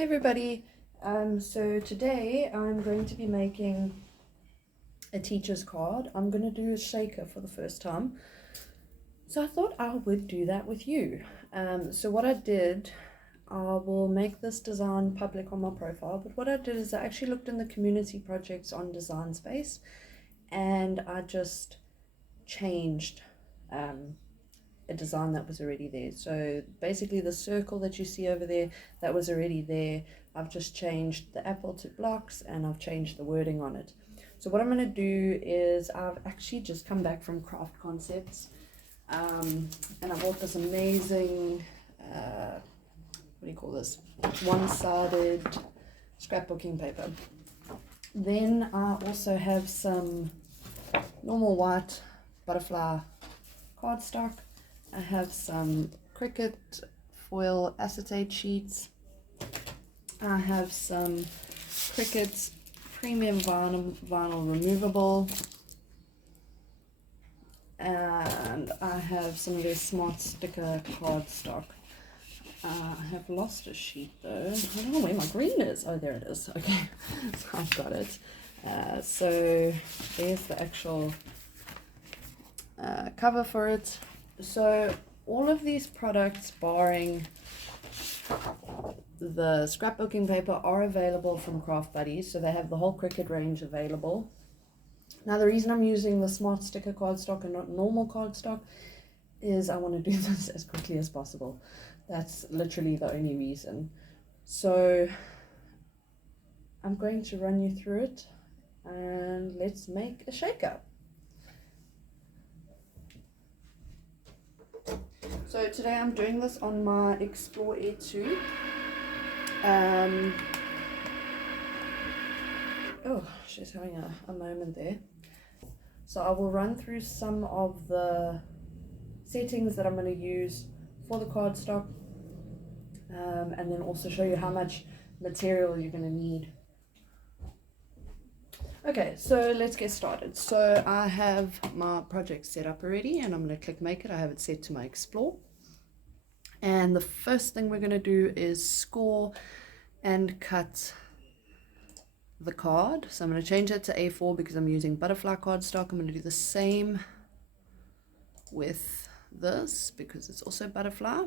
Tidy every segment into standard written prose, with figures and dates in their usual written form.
Hi everybody. So today I'm going to be making a teacher's card. I'm going to do a shaker for the first time. So I thought I would do that with you. So what I did, I will make this design public on my profile, but what I did is I actually looked in the community projects on Design Space and I just changed a design that was already there. So basically the circle that you see over there, that was already there. I've just changed the apple to blocks and I've changed the wording on it. So what I'm going to do is I've actually just come back from Craft Concepts and I bought this amazing, what do you call this, one-sided scrapbooking paper. Then I also have some normal white butterfly cardstock. I have some Cricut foil acetate sheets. I have some Cricut premium vinyl removable. And I have some of their smart sticker cardstock. I have lost a sheet though. I don't know where my green is. Oh, there it is. Okay, so I've got it. So there's the actual cover for it. So all of these products, barring the scrapbooking paper, are available from Craft Buddies. So they have the whole Cricut range available. Now the reason I'm using the smart sticker cardstock and not normal cardstock is I want to do this as quickly as possible. That's literally the only reason. So I'm going to run you through it and let's make a shaker. So today I'm doing this on my Explore Air 2. Oh, she's having a moment there. So I will run through some of the settings that I'm going to use for the cardstock, and then also show you how much material you're going to need. Okay, so let's get started. So I have my project set up already and I'm going to click make it. I have it set to my Explore. And the first thing we're going to do is score and cut the card. So I'm going to change that to A4 because I'm using butterfly cardstock. I'm going to do the same with this because it's also butterfly.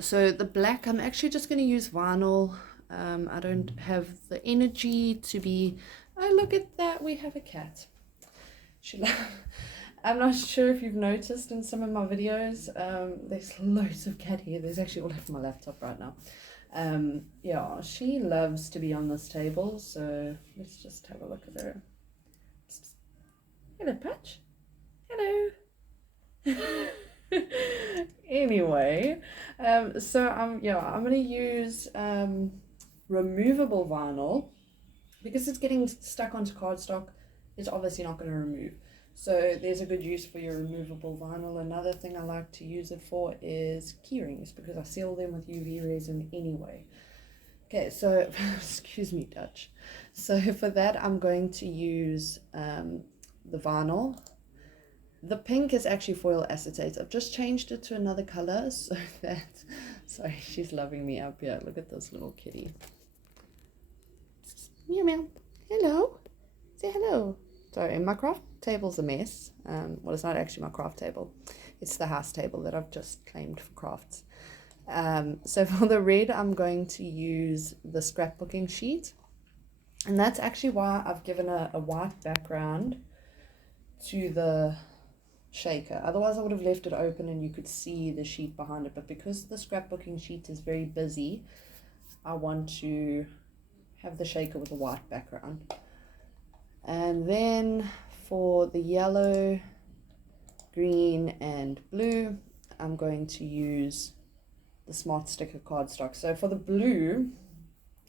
So the black, I'm actually just going to use vinyl. I don't have the energy to be, oh look at that, we have a cat. I'm not sure if you've noticed in some of my videos, there's loads of cat hair. There's actually all over my laptop right now. Yeah, she loves to be on this table, so let's just have a look at her. Hello, Patch. Hello. Anyway, so I'm going to use removable vinyl because it's getting stuck onto cardstock. It's obviously not going to remove. So there's a good use for your removable vinyl. Another thing I like to use it for is key rings because I seal them with UV resin anyway. Okay, so excuse me, Dutch. So for that, I'm going to use the vinyl. The pink is actually foil acetate. I've just changed it to another color so that, sorry, she's loving me up here. Look at this little kitty. Meow meow. Hello. Say hello. Sorry, my craft table's a mess. Well, it's not actually my craft table. It's the house table that I've just claimed for crafts. So for the red, I'm going to use the scrapbooking sheet. And that's actually why I've given a white background to the shaker. Otherwise I would have left it open and you could see the sheet behind it, but because the scrapbooking sheet is very busy, I want to have the shaker with a white background. And then for the yellow, green and blue, I'm going to use the smart sticker cardstock. So for the blue,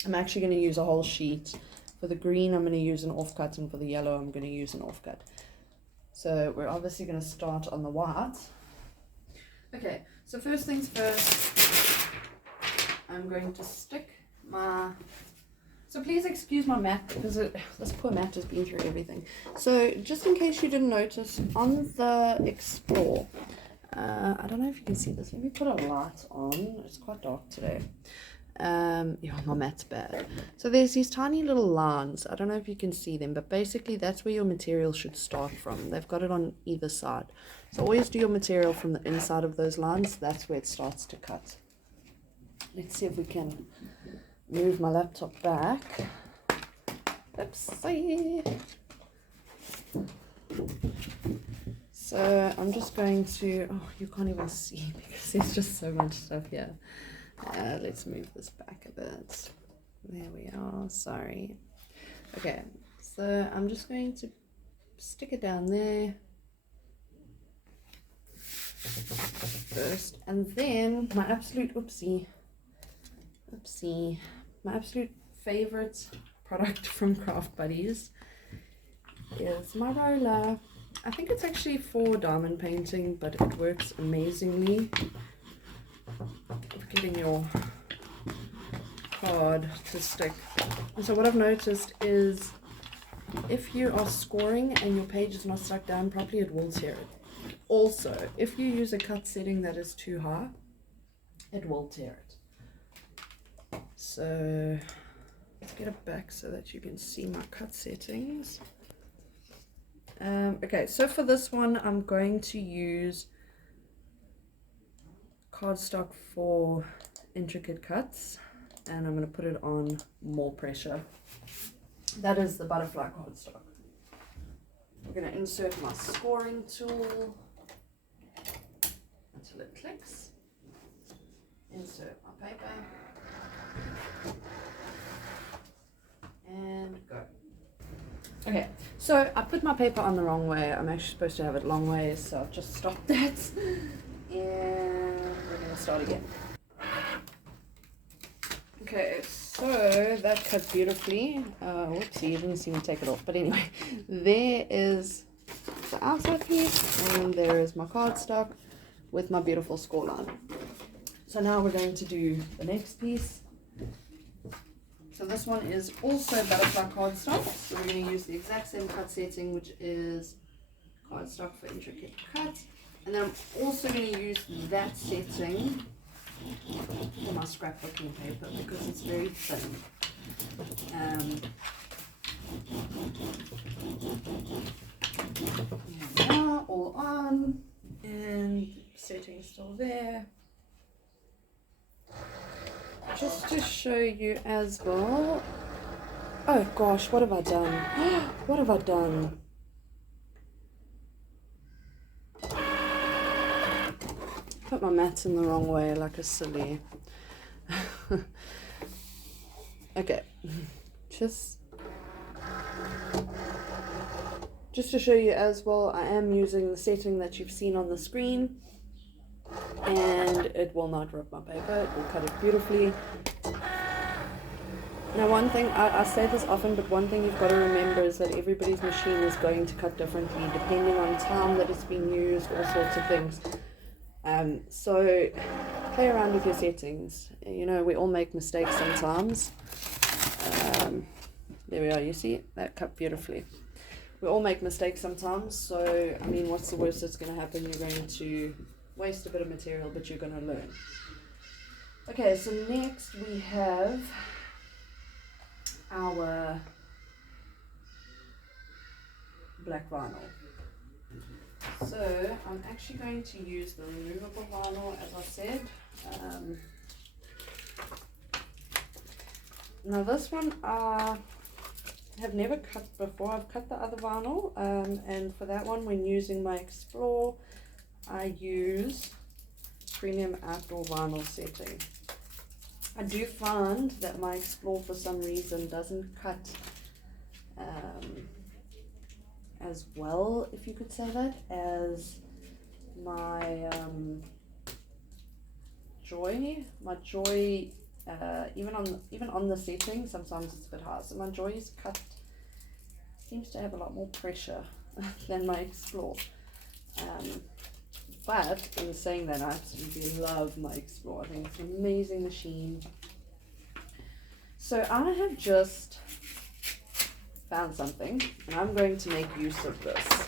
I'm actually going to use a whole sheet. For the green, I'm going to use an offcut, and for the yellow, I'm going to use an offcut. So we're obviously going to start on the white. Okay, so first things first, I'm going to stick my, so please excuse my mat because this poor mat has been through everything. So just in case you didn't notice, on the Explore, I don't know if you can see this, let me put a light on, it's quite dark today. Yeah, my mat's bad. So there's these tiny little lines. I don't know if you can see them, but basically that's where your material should start from. They've got it on either side. So always do your material from the inside of those lines. That's where it starts to cut. Let's see if we can move my laptop back. Oopsie. So I'm just going to, oh, you can't even see because there's just so much stuff here. Let's move this back a bit. There we are, sorry. Okay, so I'm just going to stick it down there first, and then my absolute my absolute favorite product from Craft Buddies is my roller. I think it's actually for diamond painting, but it works amazingly for getting your card to stick. And so what I've noticed is if you are scoring and your page is not stuck down properly, it will tear it. Also, if you use a cut setting that is too high, it will tear it. So let's get it back so that you can see my cut settings. Okay, so for this one, I'm going to use cardstock for intricate cuts, and I'm going to put it on more pressure. That is the butterfly cardstock. We're going to insert my scoring tool until it clicks. Insert my paper. And go. Okay, so I put my paper on the wrong way. I'm actually supposed to have it long ways, so I've just stopped that. And we're going to start again. Okay, so that cut beautifully. Whoopsie, you didn't see me take it off. But anyway, there is the outside piece, and there is my cardstock with my beautiful score line. So now we're going to do the next piece. So this one is also butterfly cardstock. So we're going to use the exact same cut setting, which is cardstock for intricate cuts. And then I'm also going to use that setting for my scrapbooking paper because it's very thin. Now all on, and setting still there. Just to show you as well. Oh gosh, what have I done? What have I done? Put my mats in the wrong way like a silly. Okay, just to show you as well, I am using the setting that you've seen on the screen, and it will not rip my paper. It will cut it beautifully. Now one thing, I say this often, but one thing you've got to remember is that everybody's machine is going to cut differently depending on time that it's being used, all sorts of things. So play around with your settings. You know, we all make mistakes sometimes. There we are, you see, that cut beautifully. We all make mistakes sometimes, so I mean, what's the worst that's going to happen? You're going to waste a bit of material, but you're going to learn. Okay, so next we have our black vinyl. So I'm actually going to use the removable vinyl, as I said. Now this one I have never cut before. I've cut the other vinyl, and for that one, when using my Explore, I use premium outdoor vinyl setting. I do find that my Explore for some reason doesn't cut as well, if you could say that, as my Joy. My Joy, even on the setting, sometimes it's a bit hard. So my Joy's cut seems to have a lot more pressure than my Explore. But in saying that, I absolutely love my Explore. I think it's an amazing machine. So I have just found something, and I'm going to make use of this.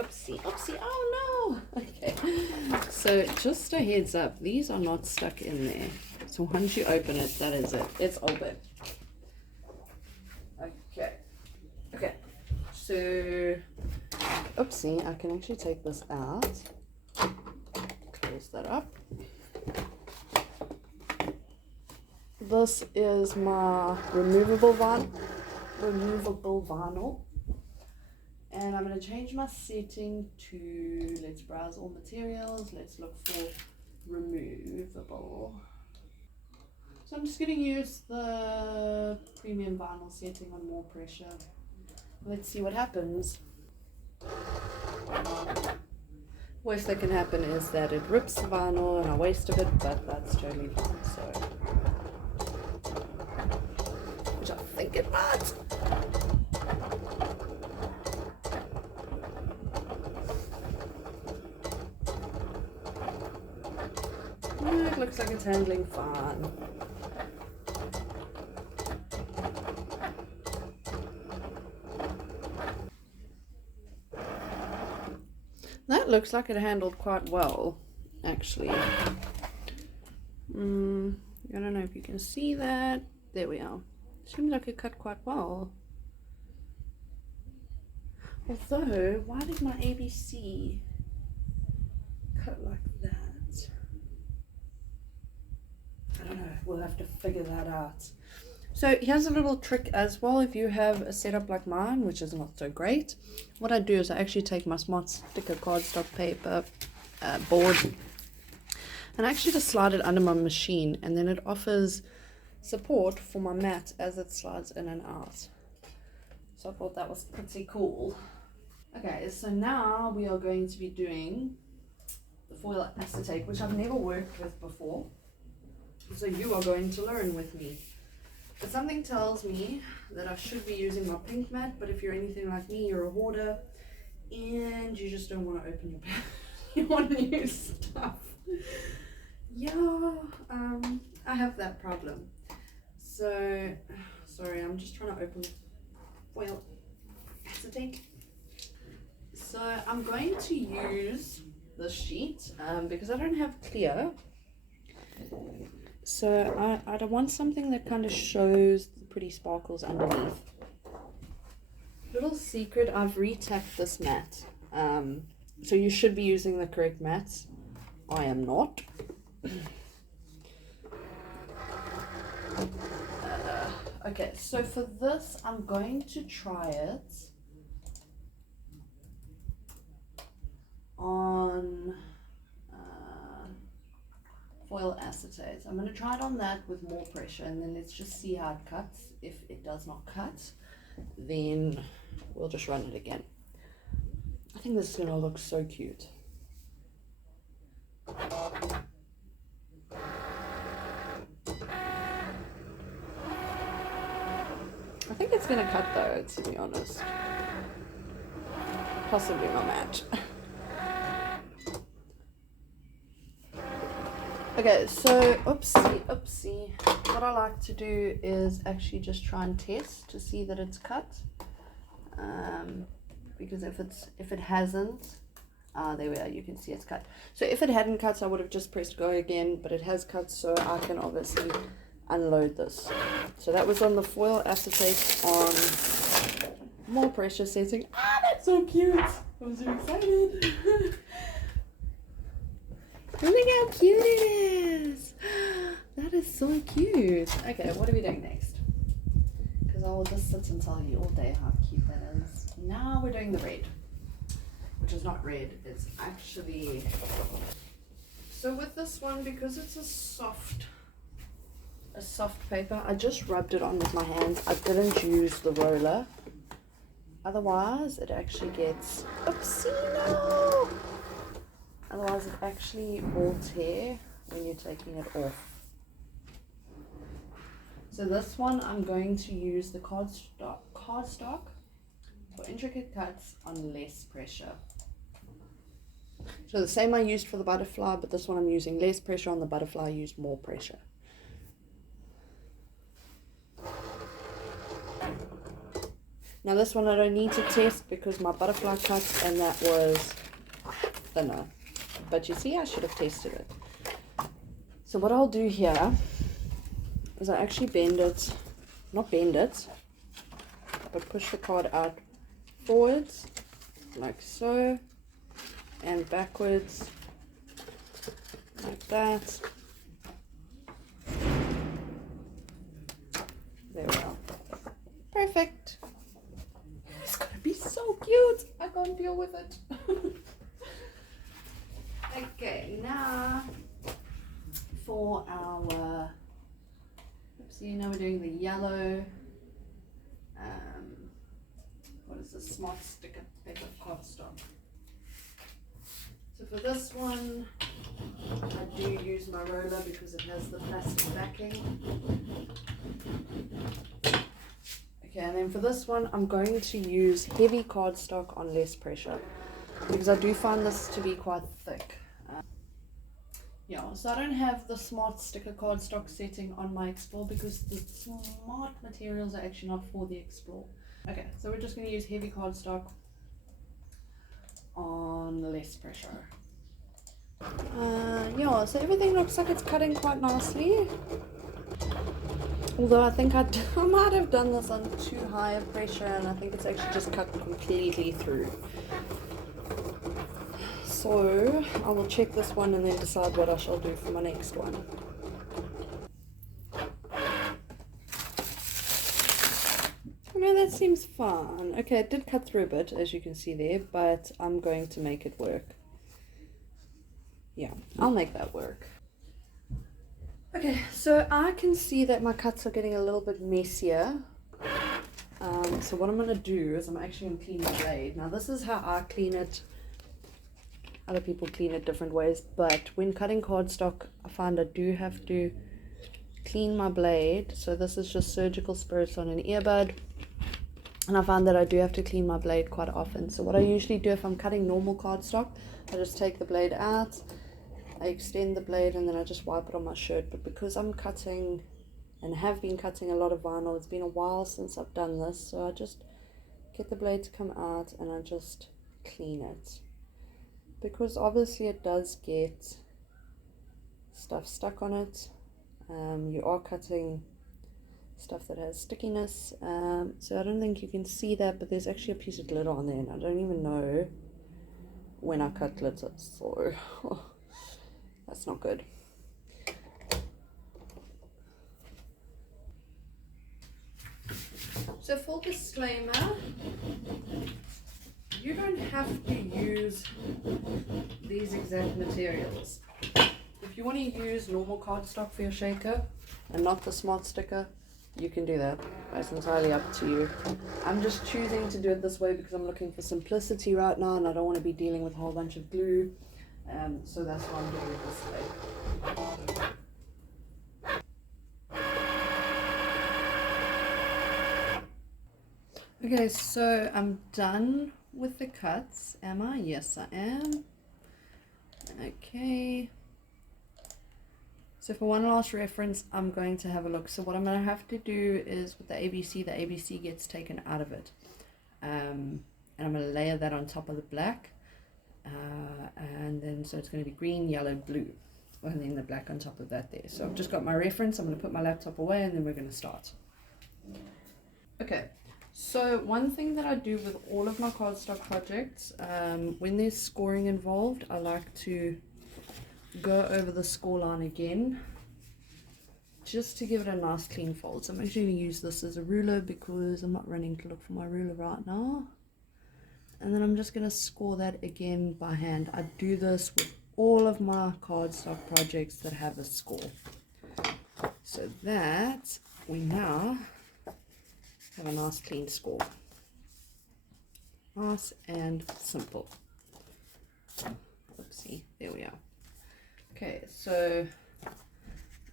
Oopsie, oopsie, oh no! Okay, so just a heads up, these are not stuck in there. So once you open it, that is it. It's open. Okay. Okay. So, oopsie, I can actually take this out. Close that up. This is my removable vinyl. And I'm going to change my setting to, let's browse all materials. Let's look for removable. So I'm just going to use the premium vinyl setting on more pressure. Let's see what happens. Worst that can happen is that it rips the vinyl and I waste of it, but that's totally fine. So, which I think it might. It looks like it's handling fine. That looks like it handled quite well, actually. I don't know if you can see that. There we are. Seems like it cut quite well. Although, why did my ABC cut like that? I don't know. We'll have to figure that out. So here's a little trick as well. If you have a setup like mine, which is not so great, what I do is I actually take my Smart Sticker cardstock paper board and I actually just slide it under my machine, and then it offers support for my mat as it slides in and out. So I thought that was pretty cool. Okay, so now we are going to be doing the foil acetate, which I've never worked with before. So you are going to learn with me. But something tells me that I should be using my pink mat, but if you're anything like me, you're a hoarder and you just don't want to open your bag. You want to use stuff. Yeah, I have that problem. So, sorry, I'm just trying to open foil acetate. So I'm going to use this sheet because I don't have clear. So I want something that kind of shows the pretty sparkles underneath. Little secret, I've retacked this mat. So you should be using the correct mats. I am not. Okay, so for this, I'm going to try it on foil acetate. I'm going to try it on that with more pressure, and then let's just see how it cuts. If it does not cut, then we'll just run it again. I think this is going to look so cute. I think it's going to cut though, to be honest. Possibly my match. Okay, so oopsie. What I like to do is actually just try and test to see that it's cut. Because if it hasn't, there we are, you can see it's cut. So if it hadn't cut, I would have just pressed go again, but it has cut, so I can obviously unload this. So that was on the foil acetate on more pressure setting. Ah, that's so cute! I'm so excited. Look how cute it is! That is so cute. Okay, what are we doing next? Because I'll just sit and tell you all day how cute that is. Now we're doing the red, which is not red, it's actually... So with this one, because it's a soft paper, I just rubbed it on with my hands. I didn't use the roller. Otherwise, it actually gets... Oopsie, no! Otherwise, it actually will tear when you're taking it off. So this one, I'm going to use the cardstock for intricate cuts on less pressure. So the same I used for the butterfly, but this one I'm using less pressure. On the butterfly, I used more pressure. Now this one I don't need to test because my butterfly cut and that was thinner. But you see, I should have tested it. So what I'll do here is I actually not bend it, but push the card out forwards, like so, and backwards, like that. There we are. Perfect. It's gonna be so cute. I can't deal with it. Okay, now for our, oopsie, now we're doing the yellow, what is this, Smart Sticker paper cardstock. So for this one, I do use my roller because it has the plastic backing. Okay, and then for this one, I'm going to use heavy cardstock on less pressure because I do find this to be quite thick. Yeah, so I don't have the Smart Sticker cardstock setting on my Explore because the Smart materials are actually not for the Explore. Okay, so we're just going to use heavy cardstock on less pressure. Yeah, so everything looks like it's cutting quite nicely. Although I think I might have done this on too high a pressure and I think it's actually just cut completely through. So I will check this one and then decide what I shall do for my next one. No, that seems fine. Okay, it did cut through a bit, as you can see there, but I'm going to make it work. Yeah, I'll make that work. Okay, so I can see that my cuts are getting a little bit messier. So what I'm going to do is I'm actually going to clean the blade. Now this is how I clean it. Other people clean it different ways, but when cutting cardstock, I find I do have to clean my blade. So this is just Surgical Spirits on an earbud. And I find that I do have to clean my blade quite often. So what I usually do if I'm cutting normal cardstock, I just take the blade out, I extend the blade, and then I just wipe it on my shirt. But because I'm cutting and have been cutting a lot of vinyl, it's been a while since I've done this, so I just get the blade to come out and I just clean it. Because obviously it does get stuff stuck on it. You are cutting stuff that has stickiness, so I don't think you can see that, but there's actually a piece of glitter on there and I don't even know when I cut glitter, so that's not good. So full disclaimer, you don't have to use these exact materials. If you want to use normal cardstock for your shaker and not the Smart Sticker, you can do that. It's entirely up to you. I'm just choosing to do it this way because I'm looking for simplicity right now and I don't want to be dealing with a whole bunch of glue. So that's why I'm doing it this way. Okay, so I'm done with the cuts. Am I? Yes, I am. Okay. So for one last reference, I'm going to have a look. So what I'm going to have to do is with the ABC gets taken out of it. And I'm going to layer that on top of the black. And then so it's going to be green, yellow, blue. And then the black on top of that there. So I've just got my reference. I'm going to put my laptop away and then we're going to start. Okay. So one thing that I do with all of my cardstock projects, when there's scoring involved, I like to go over the score line again just to give it a nice clean fold. So I'm actually going to use this as a ruler because I'm not running to look for my ruler right now. And then I'm just going to score that again by hand. I do this with all of my cardstock projects that have a score. So that we now have a nice clean score. Nice and simple. Oopsie, there we are. Okay, so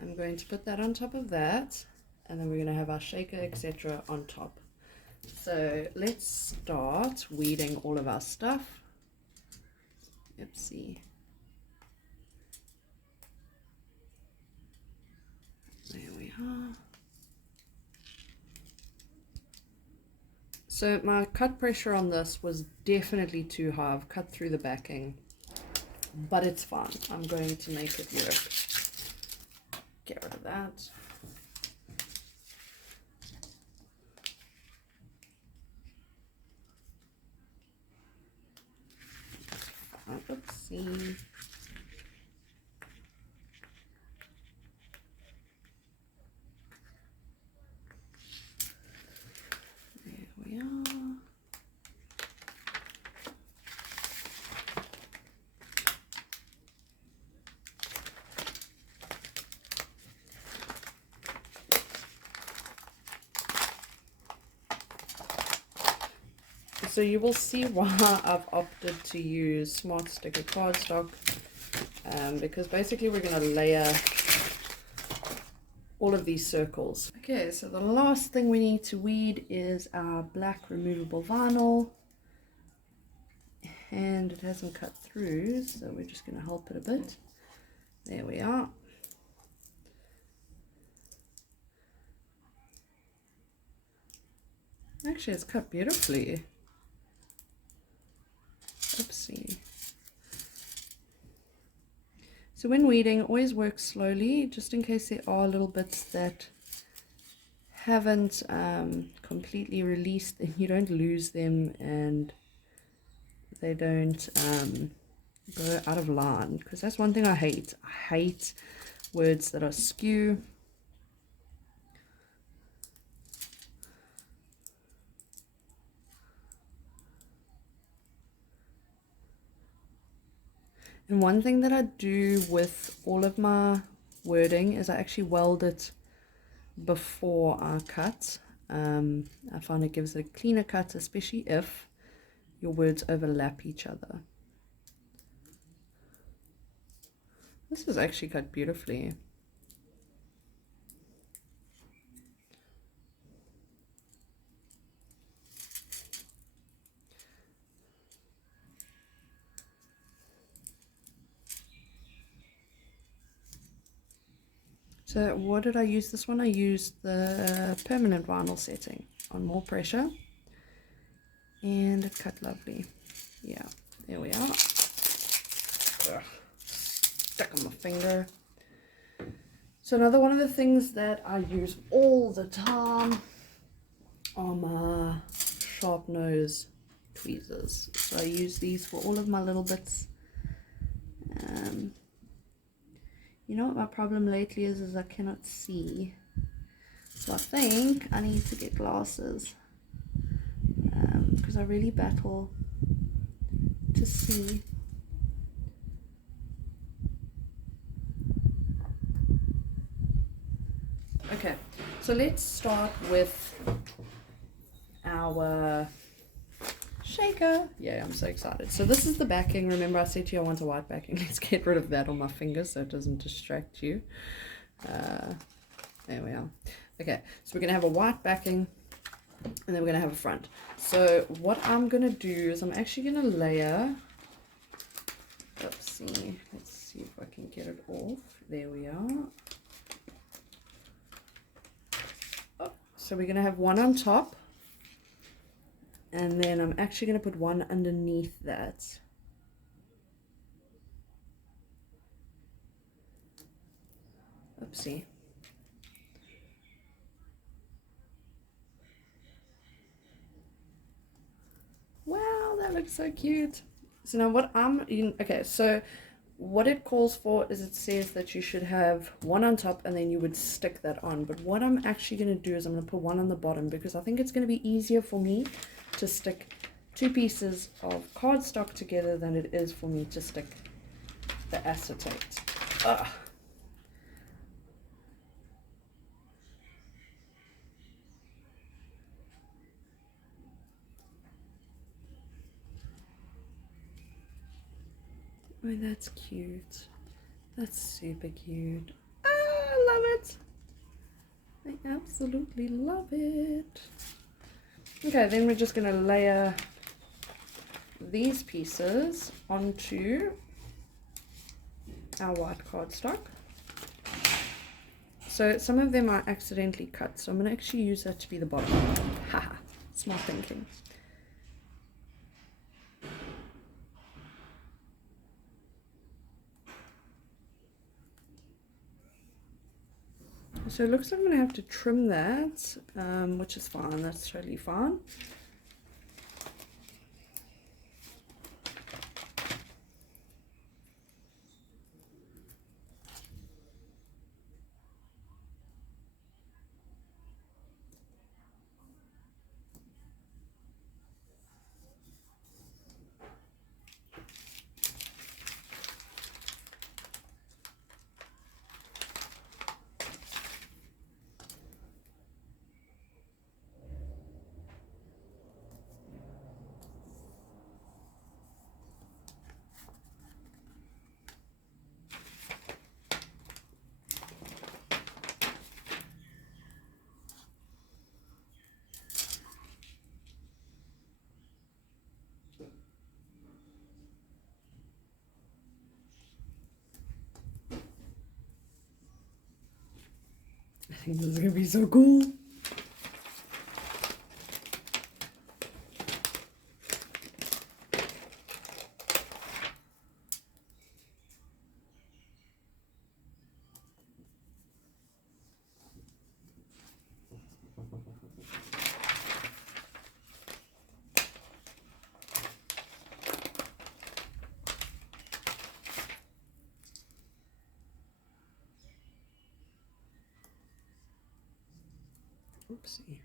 I'm going to put that on top of that, and then we're going to have our shaker, etc. on top. So let's start weeding all of our stuff. Oopsie. There we are. So my cut pressure on this was definitely too high. I've cut through the backing, but it's fine. I'm going to make it work. Get rid of that. Oopsie. There we are. So you will see why I've opted to use Smart Sticker cardstock, because basically we're going to layer all of these circles. Okay, so the last thing we need to weed is our black removable vinyl, and it hasn't cut through, so we're just going to help it a bit. There we are. Actually, it's cut beautifully. Oopsie. So when weeding, always work slowly, just in case there are little bits that haven't completely released, then you don't lose them and they don't go out of line, because that's one thing I hate. I hate words that are skew. And one thing that I do with all of my wording is I actually weld it before I cut. I find it gives it a cleaner cut, especially if your words overlap each other. This is actually cut beautifully. So what did I use this one? I used the permanent vinyl setting on more pressure, and it cut lovely. Yeah, there we are. Ugh, stuck on my finger. So another one of the things that I use all the time are my sharp nose tweezers. So I use these for all of my little bits. You know what my problem lately is I cannot see. So I think I need to get glasses, because I really battle to see. Okay, so let's start with our shaker. Yeah, I'm so excited. So this is the backing. Remember I said to you I want a white backing. Let's get rid of that on my fingers so it doesn't distract you. There we are. Okay, so we're going to have a white backing, and then we're going to have a front. So what I'm going to do is I'm actually going to layer, oopsie, let's see if I can get it off. There we are. Oh, so we're going to have one on top, and then I'm actually going to put one underneath that. Oopsie. Wow, that looks so cute. So now what okay, so what it calls for is it says that you should have one on top and then you would stick that on. But what I'm actually going to do is I'm going to put one on the bottom, because I think it's going to be easier for me to stick two pieces of cardstock together than it is for me to stick the acetate. Ugh. Oh, that's cute. That's super cute. Ah, I love it. I absolutely love it. Okay, then we're just going to layer these pieces onto our white cardstock. So some of them are accidentally cut, so I'm going to actually use that to be the bottom. Haha, Smart thinking. So it looks like I'm going to have to trim that, which is fine. That's totally fine. I think this is going to be so cool. Oopsie.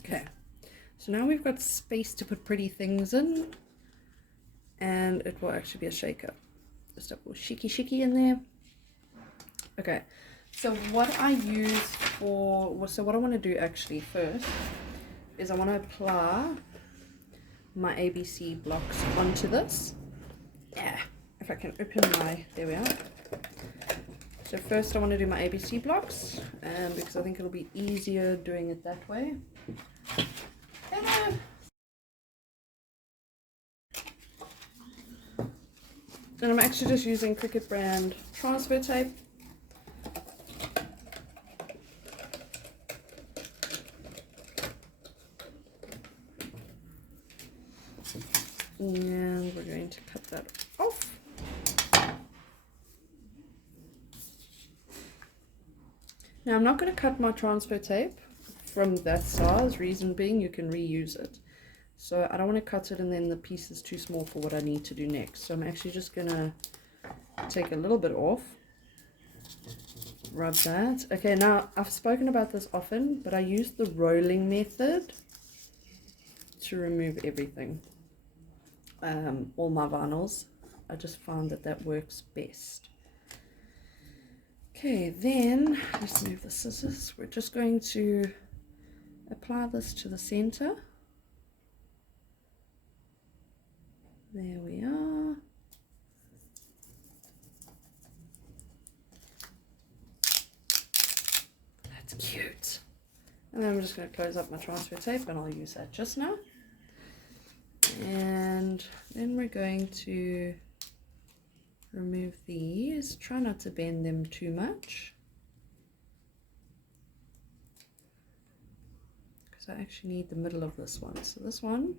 Okay, so now we've got space to put pretty things in, and it will actually be a shaker. Just a little shaky in there. Okay, so what I use for, so what I want to do actually first is I want to apply my ABC blocks onto this. Yeah, if I can open my, there we are. So first I want to do my ABC blocks, because I think it'll be easier doing it that way. Hello. And I'm actually just using Cricut brand transfer tape. And we're going to cut that off. Now I'm not going to cut my transfer tape from that size, reason being you can reuse it. So I don't want to cut it and then the piece is too small for what I need to do next. So I'm actually just going to take a little bit off. Rub that. Okay, now I've spoken about this often, but I use the rolling method to remove everything. All my vinyls. I just found that that works best. Okay, then let's move the scissors. We're just going to apply this to the center. There we are. That's cute. And then I'm just going to close up my transfer tape and I'll use that just now. And then we're going to remove these. Try not to bend them too much, because I actually need the middle of this one. So this one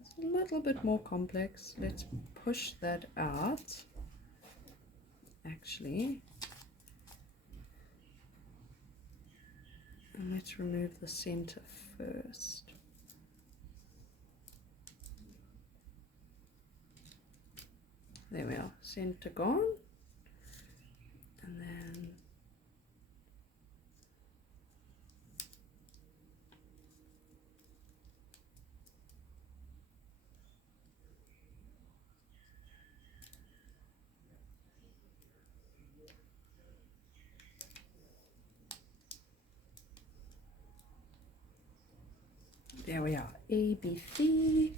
is a little bit more complex. Let's push that out actually, and let's remove the center first. There we are, center gone. And then there we are, ABC.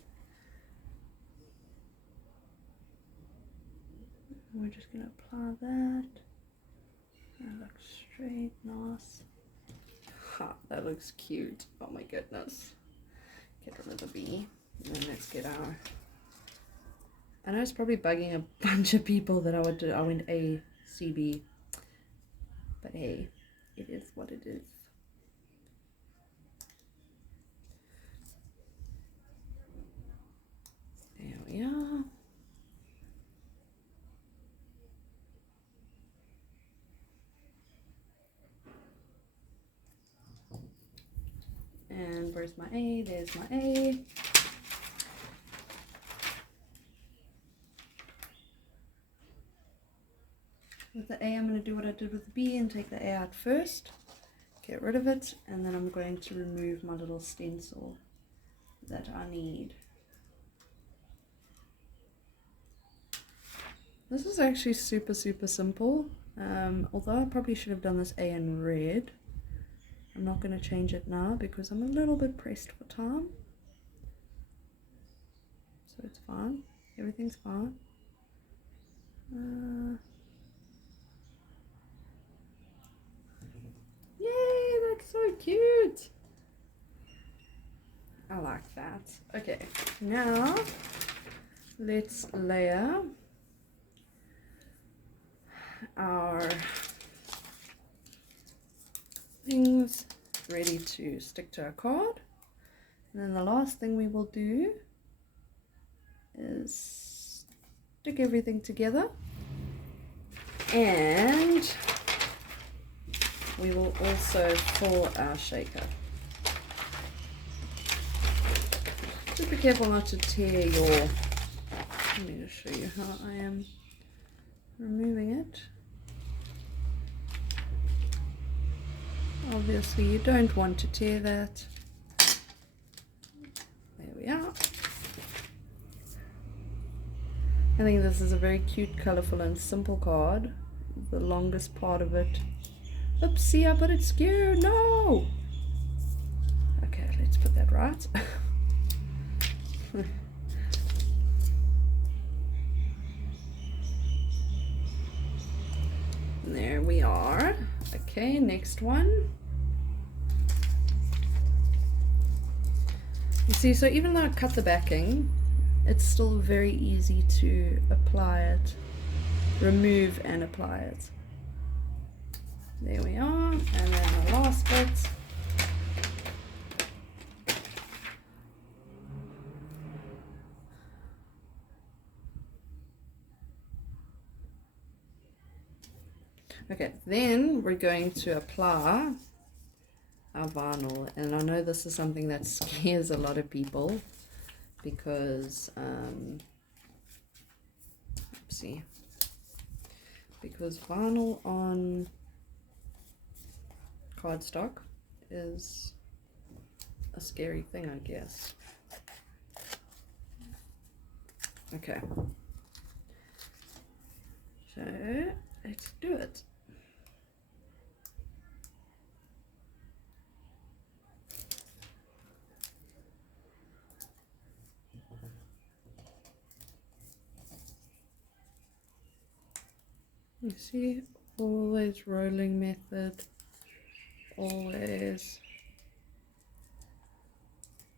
We're just going to apply that. That looks straight, nice. That looks cute. Oh my goodness. Get rid of the B. And then let's get our... I know it's probably bugging a bunch of people that I went A, C, B. But hey, it is what it is. There we are. And where's my A? There's my A. With the A, I'm going to do what I did with the B and take the A out first. Get rid of it, and then I'm going to remove my little stencil that I need. This is actually super simple, although I probably should have done this A in red. I'm not going to change it now because I'm a little bit pressed for time. So it's fine. Everything's fine. Yay, that's so cute. I like that. Okay, now let's layer our things ready to stick to our card. And then the last thing we will do is stick everything together, and we will also fill our shaker. Just be careful not to tear your... Let me just show you how I am removing it. Obviously you don't want to tear that. There we are. I think this is a very cute, colorful and simple card. The longest part of it. Oopsie, I put it skew. No! Okay, let's put that right. There we are. Okay, next one. You see, so even though I cut the backing, it's still very easy to apply it, remove and apply it. There we are, and then the last bit. Okay, then we're going to apply our vinyl, and I know this is something that scares a lot of people because because vinyl on cardstock is a scary thing, I guess. Okay, so let's do it. You see, always rolling method, always.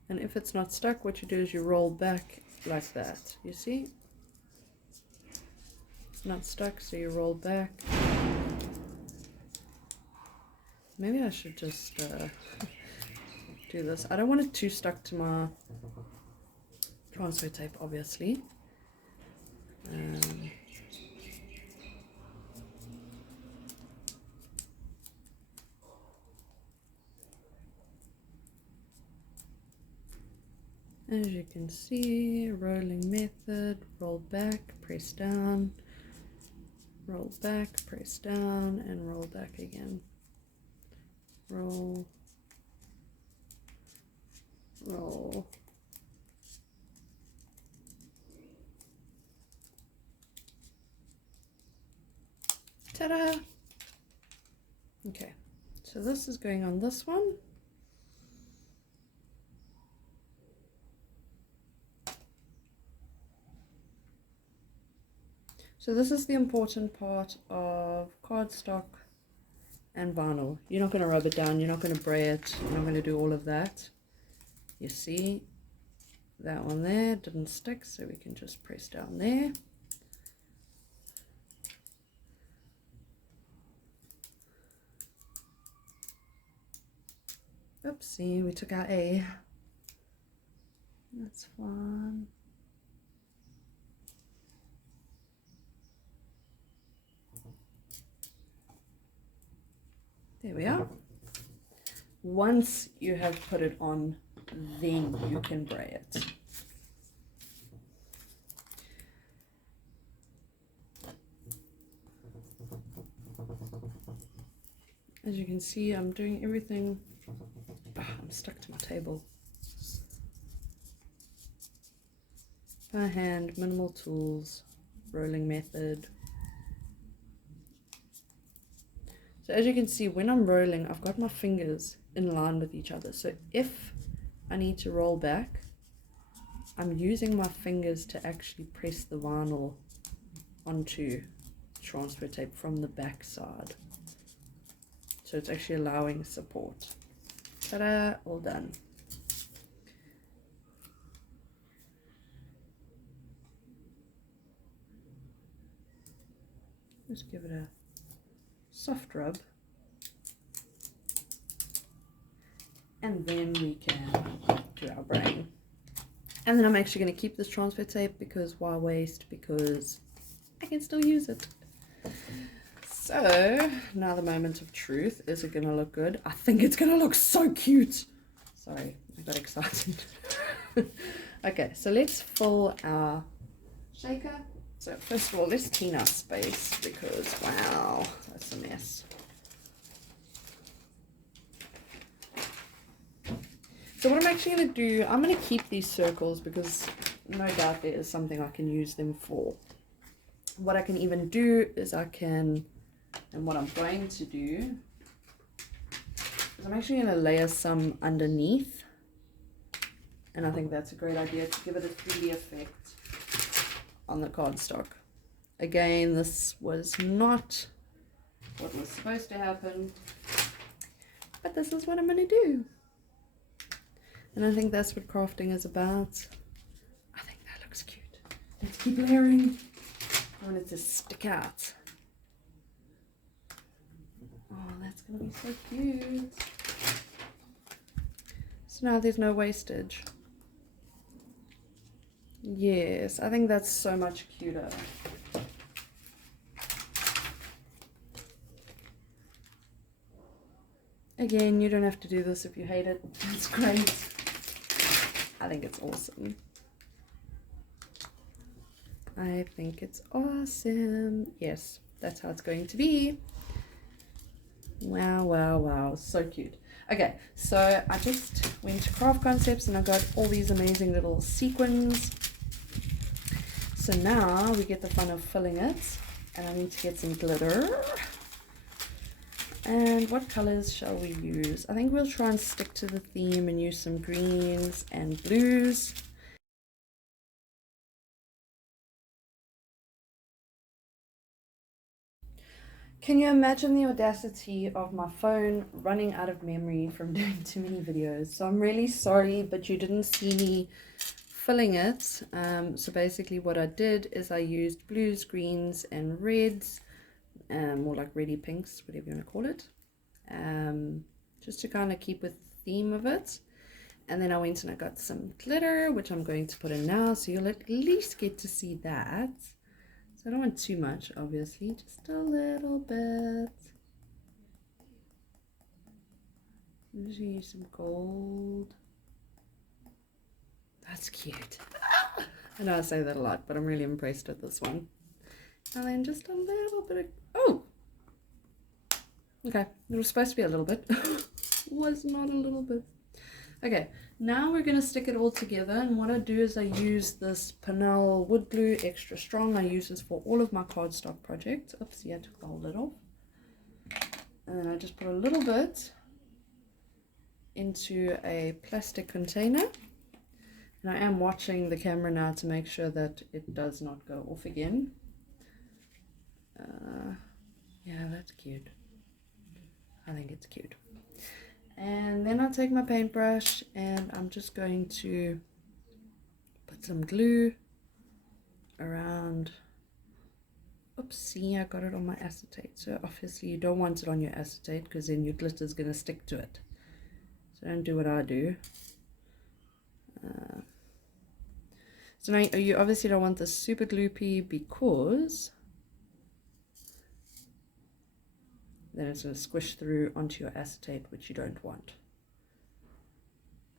And if it's not stuck, what you do is you roll back like that. You see? It's not stuck, so you roll back. Maybe I should just do this. I don't want it too stuck to my transfer tape, obviously. As you can see, rolling method, roll back, press down, roll back, press down, and roll back again. Roll, roll. Ta-da! Okay, so this is going on this one. So this is the important part of cardstock and vinyl. You're not going to rub it down, you're not going to spray it, you're not going to do all of that. You see, that one there didn't stick, so we can just press down there. Oopsie, we took out A. That's fine. There we are. Once you have put it on, then you can spray it. As you can see, I'm doing everything. I'm stuck to my table. By hand, minimal tools, rolling method. So as you can see, when I'm rolling, I've got my fingers in line with each other. So if I need to roll back, I'm using my fingers to actually press the vinyl onto transfer tape from the back side. So it's actually allowing support. Ta-da, all done. Just give it a soft rub. And then we can do our brain. And then I'm actually going to keep this transfer tape because why waste? Because I can still use it. So now the moment of truth. Is it going to look good? I think it's going to look so cute. Sorry, I got excited. Okay, so let's fill our shaker. So first of all, let's clean our space because wow, that's a mess. So what I'm actually going to do, I'm going to keep these circles because no doubt there is something I can use them for. What I can even do is I can, and what I'm going to do is I'm actually going to layer some underneath. And I think that's a great idea to give it a 3D effect on the cardstock. Again, this was not what was supposed to happen, but this is what I'm going to do. And I think that's what crafting is about. I think that looks cute. Let's keep layering. I want it to stick out. Oh, that's going to be so cute. So now there's no wastage. Yes, I think that's so much cuter. Again, you don't have to do this if you hate it. It's great. I think it's awesome. I think it's awesome. Yes, that's how it's going to be. Wow, wow, wow. So cute. Okay, so I just went to Craft Concepts and I got all these amazing little sequins. So now we get the fun of filling it. And I need to get some glitter. And what colors shall we use? I think we'll try and stick to the theme and use some greens and blues. Can you imagine the audacity of my phone running out of memory from doing too many videos? So I'm really sorry, but you didn't see me filling it. So basically what I did is I used blues, greens, and reds. More like reddy pinks, whatever you want to call it, just to kind of keep with the theme of it. And then I went and I got some glitter, which I'm going to put in now, so you'll at least get to see that. So I don't want too much, obviously, just a little bit. I'm just gonna use some gold. That's cute. I know I say that a lot, but I'm really impressed with this one. And then just a little bit of, oh, okay, it was supposed to be a little bit. Was not a little bit. Okay, now we're going to stick it all together, and what I do is I use this Panel wood glue extra strong. I use this for all of my cardstock projects. Oops, yeah, I took the whole lid off. And then I just put a little bit into a plastic container. And I am watching the camera now to make sure that it does not go off again. Yeah, that's cute. I think it's cute. And then I'll take my paintbrush and I'm just going to put some glue around. Oopsie, I got it on my acetate. So obviously you don't want it on your acetate because then your glitter is going to stick to it. So don't do what I do. So now you obviously don't want this super gloopy because then it's going to squish through onto your acetate, which you don't want.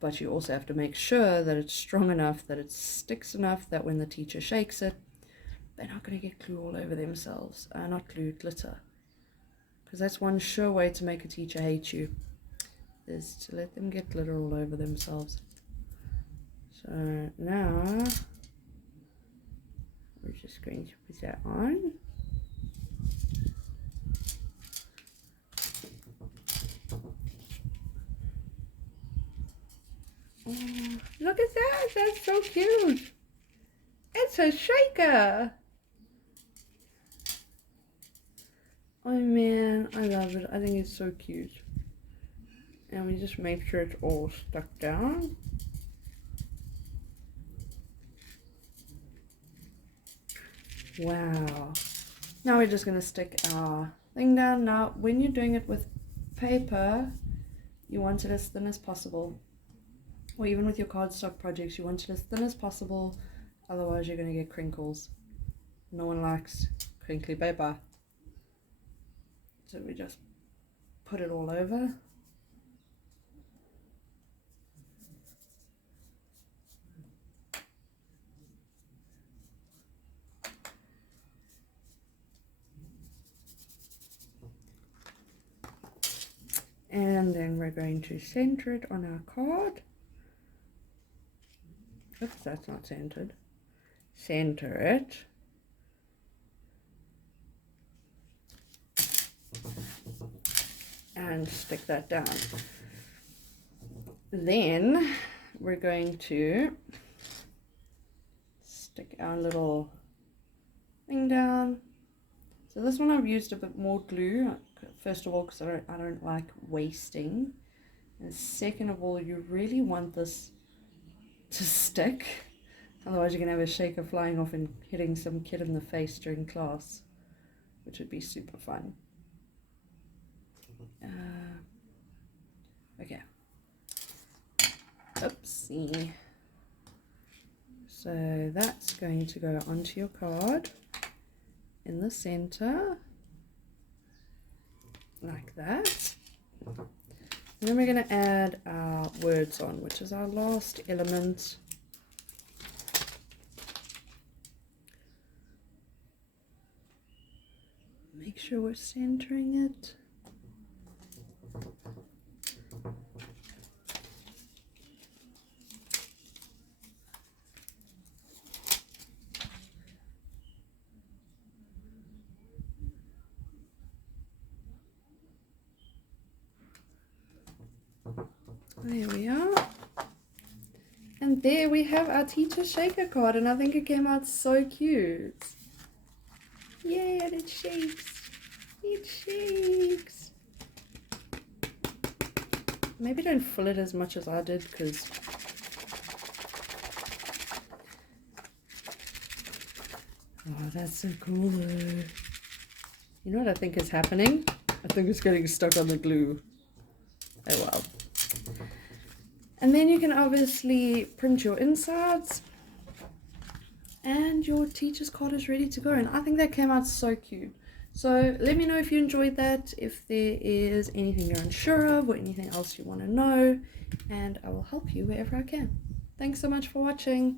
But you also have to make sure that it's strong enough, that it sticks enough that when the teacher shakes it, they're not going to get glue all over themselves. Not glue, glitter. Because that's one sure way to make a teacher hate you, is to let them get glitter all over themselves. So now we're just going to put that on. Oh, look at that, that's so cute. It's a shaker. Oh man, I love it. I think it's so cute. And we just make sure it's all stuck down. Wow. Now we're just going to stick our thing down. Now when you're doing it with paper, you want it as thin as possible. Or even with your cardstock projects, you want it as thin as possible. Otherwise you're going to get crinkles. No one likes crinkly paper. So we just put it all over. And then we're going to center it on our card. Oops, that's not centered. Center it. And stick that down. Then we're going to stick our little thing down. So this one I've used a bit more glue. First of all, because I don't like wasting. And second of all, you really want this to stick. Otherwise you're going to have a shaker flying off and hitting some kid in the face during class, which would be super fun. Okay. Oopsie. So that's going to go onto your card in the center, like that. And then we're going to add our words on, which is our last element. Make sure we're centering it. There we are. And there we have our teacher shaker card, and I think it came out so cute. Yay, and it shakes. It shakes. Maybe don't fill it as much as I did, because oh, that's so cool though. You know what I think is happening? I think it's getting stuck on the glue. Oh well. And then you can obviously print your insides and your teacher's card is ready to go. And I think that came out so cute. So let me know if you enjoyed that, if there is anything you're unsure of or anything else you want to know, and I will help you wherever I can. Thanks so much for watching.